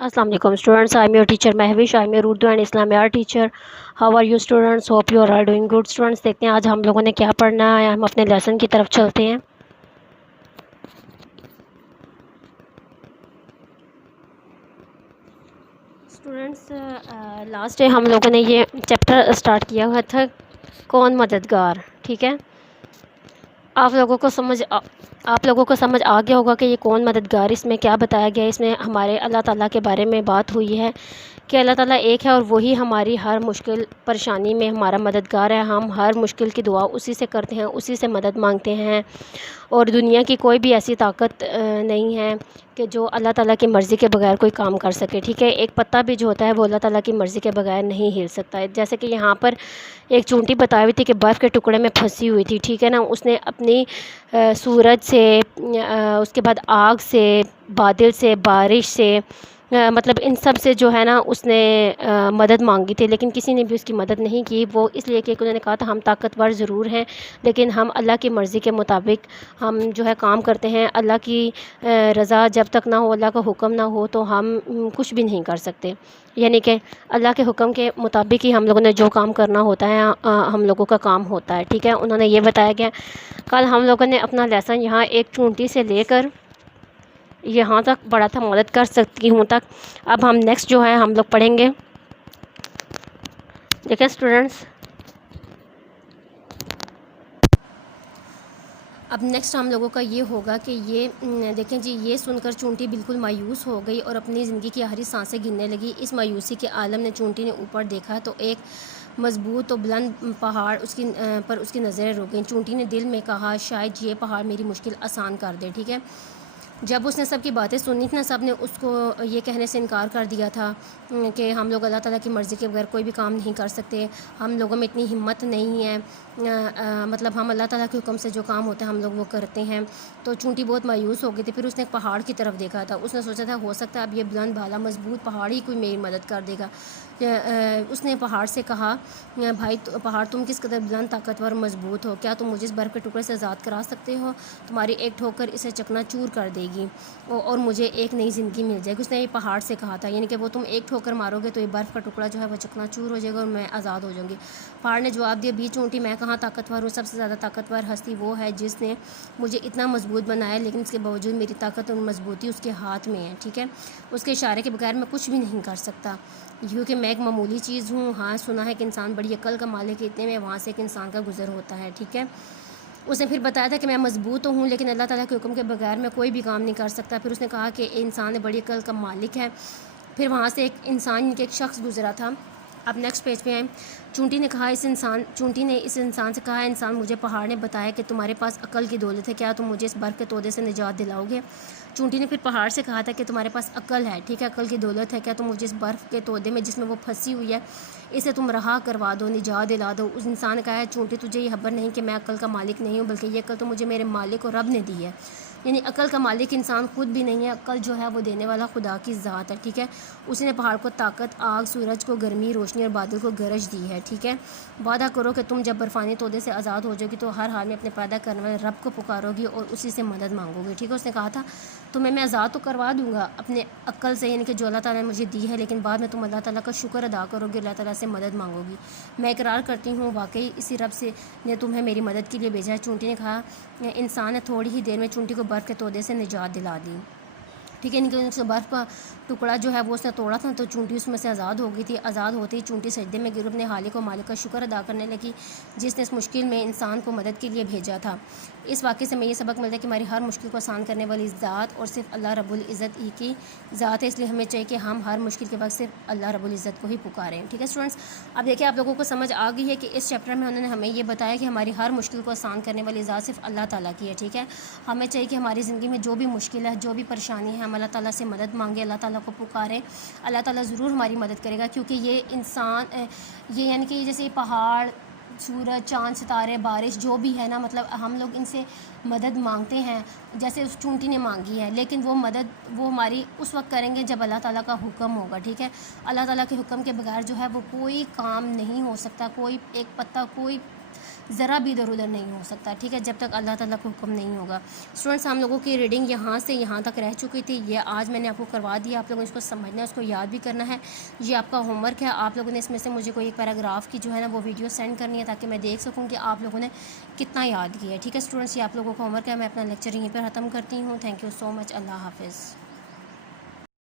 Assalamu alaikum students. I'm your teacher Mehwish. I'm your Urdu and Islam art teacher. How are you students? Hope you are all doing good. Students, देखते हैं आज हम लोगों ने क्या पढ़ना है. हम अपने लेसन की तरफ चलते हैं. स्टूडेंट्स, लास्ट डे हम लोगों ने ये चैप्टर स्टार्ट किया हुआ था, कौन मददगार. ठीक है, आप लोगों को समझ आ गया होगा कि ये कौन मददगार, इसमें क्या बताया गया है. इसमें हमारे अल्लाह ताला के बारे में बात हुई है कि अल्लाह ताला एक है और वही हमारी हर मुश्किल परेशानी में हमारा मददगार है. हम हर मुश्किल की दुआ उसी से करते हैं, उसी से मदद मांगते हैं. और दुनिया की कोई भी ऐसी ताकत नहीं है कि जो अल्लाह ताला की मर्ज़ी के बगैर कोई काम कर सके. ठीक है, एक पत्ता भी जो होता है वो अल्लाह ताला की मर्ज़ी के बगैर नहीं हिल सकता है. जैसे कि यहाँ पर एक चूंटी बताई हुई थी कि बर्फ़ के टुकड़े में फंसी हुई थी. ठीक है ना, उसने अपनी सूरज से, उसके बाद आग से, बादल से, बारिश से, मतलब इन सब से जो है ना उसने मदद मांगी थी, लेकिन किसी ने भी उसकी मदद नहीं की. वो इसलिए कि उन्होंने कहा था हम ताकतवर ज़रूर हैं, लेकिन हम अल्लाह की मर्ज़ी के मुताबिक हम जो है काम करते हैं. अल्लाह की रज़ा जब तक ना हो, अल्लाह का हुक्म ना हो, तो हम कुछ भी नहीं कर सकते. यानी कि अल्लाह के हुक्म के मुताबिक ही हम लोगों ने जो काम करना होता है हम लोगों का काम होता है. ठीक है, उन्होंने ये बताया गया. कल हम लोगों ने अपना लेसन यहाँ एक चूंटी से लेकर यहाँ तक पढ़ा था, मदद कर सकती हूँ तक. अब हम नेक्स्ट जो है हम लोग पढ़ेंगे. देखिए स्टूडेंट्स, अब नेक्स्ट हम लोगों का ये होगा कि ये देखें जी, ये सुनकर चूंटी बिल्कुल मायूस हो गई और अपनी ज़िंदगी की आखिरी सांसें गिनने लगी. इस मायूसी के आलम ने चूंटी ने ऊपर देखा तो एक मजबूत और बुलंद पहाड़ पर उसकी नज़रें रुक गईं. चूंटी ने दिल में कहा, शायद ये पहाड़ मेरी मुश्किल आसान कर दे. ठीक है, जब उसने सब की बातें सुनी थी ना, सब ने उसको ये कहने से इनकार कर दिया था कि हम लोग अल्लाह ताला की मर्ज़ी के बगैर कोई भी काम नहीं कर सकते, हम लोगों में इतनी हिम्मत नहीं है, मतलब हम अल्लाह ताला के हुक्म से जो काम होता है हम लोग वो करते हैं. तो चूंटी बहुत मायूस हो गई थी. फिर उसने एक पहाड़ की तरफ देखा था. उसने सोचा था हो सकता है अब ये बुलंद भाला मजबूत पहाड़ ही कोई मेरी मदद कर देगा. उसने पहाड़ से कहा, भाई पहाड़ तुम किस कदर बुलंद, ताकतवर, मजबूत हो, क्या तुम मुझे इस बर्फ़ के टुकड़े से आज़ाद करा सकते हो? तुम्हारी एक ठोकर इसे चकनाचूर कर देगी और मुझे एक नई ज़िंदगी मिल जाएगी. उसने ये पहाड़ से कहा था, यानी कि वो तुम एक ठोकर मारोगे तो ये बर्फ़ का टुकड़ा जो है वो चकनाचूर हो जाएगा और मैं आज़ाद हो जाऊँगी. पहाड़ ने जवाब दिया, बीच चूंटी मैं कहाँ ताकतवर हूँ, सबसे ज़्यादा ताकतवर हस्ती वो है जिसने मुझे इतना मजबूत बनाया, लेकिन इसके बावजूद मेरी ताकत और मजबूती उसके हाथ में है. ठीक है, उसके इशारे के बगैर मैं कुछ भी नहीं कर सकता, क्योंकि मैं एक मामूली चीज़ हूँ. हाँ, सुना है कि इंसान बड़ी अकल का मालिक है, इतने में वहाँ से एक इंसान का गुजर होता है. ठीक है, उसने फिर बताया था कि मैं मजबूत तो हूँ, लेकिन अल्लाह ताला के हुक्म के बगैर मैं कोई भी काम नहीं कर सकता. फिर उसने कहा कि इंसान बड़ी अकल का मालिक है. फिर वहाँ से एक इंसान, एक शख्स गुजरा था. अब नेक्स्ट पेज पे आए. चूंटी ने इस इंसान से कहा, इंसान मुझे पहाड़ ने बताया कि तुम्हारे पास अकल की दौलत है, क्या तुम मुझे इस बर्फ़ के तोदे से निजात दिलाओगे? चूंटी ने फिर पहाड़ से कहा था कि तुम्हारे पास अकल है, ठीक है, अकल की दौलत है, क्या तुम मुझे इस बर्फ़ के तोदे में जिसमें वो फंसी हुई है इसे तुम रहा करवा दो, निजात दिला दो? उस इंसान ने कहा है, चूंटी तुझे ये खबर नहीं कि मैं अकल का मालिक नहीं हूँ, बल्कि ये अकल तो मुझे मेरे मालिक और रब ने दी है. यानी अकल का मालिक इंसान खुद भी नहीं है, अकल जो है वो देने वाला खुदा की ज़ात है. ठीक है, उसने पहाड़ को ताकत, आग, सूरज को गर्मी, रोशनी और बादल को गरज दी है. ठीक है, वादा करो कि तुम जब बर्फ़ानी तोदे से आज़ाद हो जाओगी तो हर हाल में अपने पैदा करने वाले रब को पुकारोगी और उसी से मदद मांगोगी. ठीक है, उसने कहा था तुम्हें मैं आज़ाद तो करवा दूंगा अपने अक्ल से, यानी कि जो अल्लाह ताला ने मुझे दी है, लेकिन बाद में तुम अल्लाह ताला का शुक्र अदा करोगे, अल्लाह ताला से मदद मांगोगी. मैं इकरार करती हूँ वाकई इसी रब से ने तुम्हें मेरी मदद के लिए भेजा है. चूंटी ने कहा. इंसान ने थोड़ी ही देर में चूंटी को बर्फ़ के तोदे से निजात दिला दी. ठीक है, इनके बर्फ़ का टुकड़ा जो है वो उसने तोड़ा था तो चूंटी उसमें से आज़ाद हो गई थी. आज़ाद होते ही चूंटी सजदे में गिर अपने हालिक और मालिक का शुक्र अदा करने लगी जिसने इस मुश्किल में इंसान को मदद के लिए भेजा था. इस वाक़े से मैं ये सबक मिलता है कि हमारी हर मुश्किल को आसान करने वाली ज़ात और सिर्फ अल्लाह रब्बुल इज़्ज़त ही की ज़ात है, इसलिए हमें चाहिए कि हम हर मुश्किल के वक्त सिर्फ अल्लाह रब्बुल इज़्ज़त को ही पुकारें. ठीक है स्टूडेंट्स, अब देखिए आप लोगों को समझ आ गई है कि इस चैप्टर में उन्होंने हमें ये बताया कि हमारी हर मुश्किल को आसान करने वाली ज़ात सिर्फ अल्लाह ताला की है. ठीक है, हमें चाहिए कि हमारी ज़िंदगी में जो भी मुश्किल है, जो भी परेशानी है, हम अल्लाह ताला से मदद मांगे, अल्लाह ताला को पुकारें. अल्लाह ताला ज़रूर हमारी मदद करेगा, क्योंकि ये इंसान ये यानी कि जैसे पहाड़, सूरज, चाँद, सितारे, बारिश जो भी है ना, मतलब हम लोग इनसे मदद मांगते हैं जैसे उस चूंटी ने मांगी है, लेकिन वो मदद वो हमारी उस वक्त करेंगे जब अल्लाह ताला का हुक्म होगा. ठीक है, अल्लाह ताला के हुक्म के बगैर जो है वो कोई काम नहीं हो सकता. कोई एक पत्ता, कोई ذرا بھی ادھر ادھر نہیں ہو سکتا، ٹھیک ہے، جب تک اللہ تعالیٰ کو حکم نہیں ہوگا۔ اسٹوڈنٹس ہم لوگوں کی ریڈنگ یہاں سے یہاں تک رہ چکی تھی، یہ آج میں نے آپ کو کروا دیا، آپ لوگوں نے اس کو سمجھنا ہے، اس کو یاد بھی کرنا ہے، یہ آپ کا ہوم ورک ہے۔ آپ لوگوں نے اس میں سے مجھے کوئی ایک پیراگراف کی جو ہے نا وہ ویڈیو سینڈ کرنی ہے تاکہ میں دیکھ سکوں کہ آپ لوگوں نے کتنا یاد کیا ہے، ٹھیک ہے اسٹوڈنٹس، یہ آپ لوگوں کا ہوم ورک ہے۔ میں اپنا لیکچر یہیں پر ختم کرتی ہوں۔ تھینک یو سو مچ، اللہ حافظ۔